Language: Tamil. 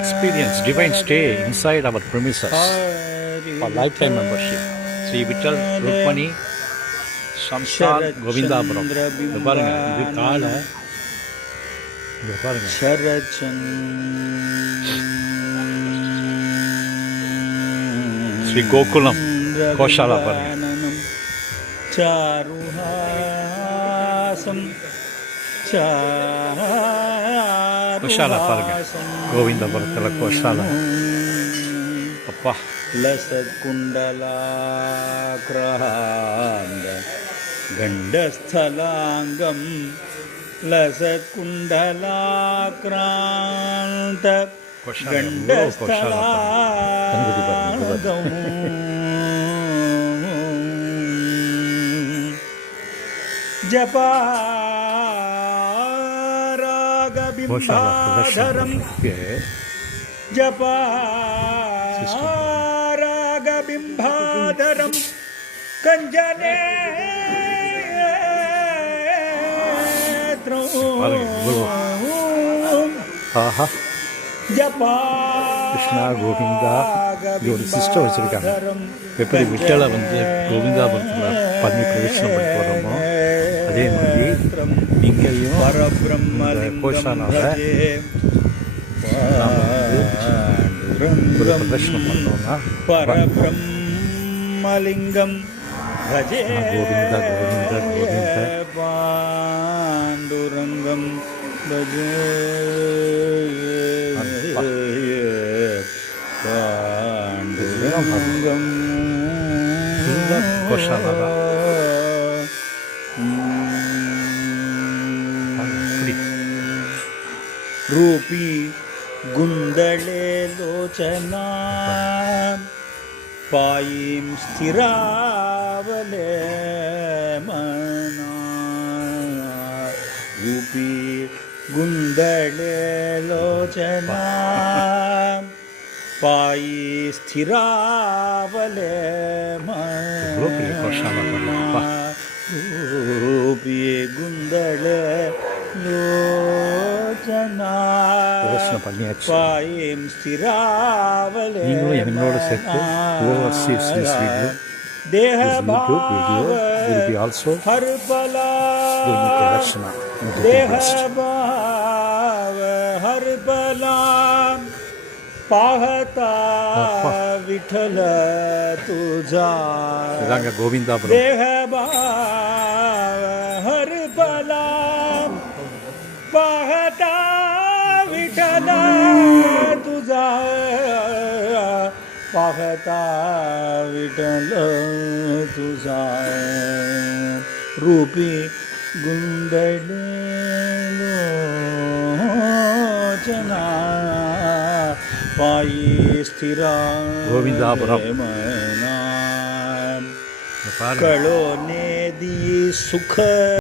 experience divine stay inside our premises for lifetime membership. Sri Vittal Rukmani Shamshan Govindapuram. இது பாருங்க, இது காலை. இது பாருங்க. ஸ்ரீ கோகுலம் கோஷாலா பாருங்க. சாருஹாசம் கோஷாலா பாருங்க, கோவிந்தபுரத்தில் கோஷாலா. அப்பா லசத் குண்டலாக்ராந்த கண்டஸ்தலாங்கம் லசத் குண்டலாக்ராந்த கண்டஸ்தலாங்கம் ஜபாராகபிம்பாதரம் ஜபாராகபிம்பாதரம் கஞ்சனே கிருஷ்ணா கோவிந்தா. இது ஒரு சிஸ்டம் வச்சுருக்காங்க. எப்படி விட்டலை வந்து கோவிந்தாபுரத்தில் பண்ணி பிரவேசனம் பண்ணி போகிறோமோ அதே மாதிரி இங்கேயும் கோஷாலாவை நாம் வந்து ஒரு பிரதர்ஷனம் பண்ணோம்னா பரபிரம்மலிங்கம் கோவிந்தா கோவிந்தா கோவிந்தா பாண்டுரங்கம் பஜே Pandurangam goshala. Rupee ಗುಂದಳೆ ಲೋಚನಾ ಪಾಯಿಂ ಸ್ಥಿರಾವಲೆ ಮನಾ rupee ಗುಂದಳೆ ಲೋಚನಾ ಪಾಯಿ ಸ್ಥಿರಾವಲೆ ಮನಾ rupee ಗುಂದಳೆ பிரதர்ஷனம் பண்ணியாச்சு. பாயம் ஸ்திராவலே நீங்களும் என்னோட சேர்த்து whoever sees this video, this YouTube video will be also doing production of हरपला पाहता विठल तुझा இதாங்க கோவிந்தாபுரம். हरपला पाहता विठल तुझा पाहता विठल तुझा रूपी गुंदले लोचना पायी स्थिरा गोविंदापुरम मना कळो ने दी सुख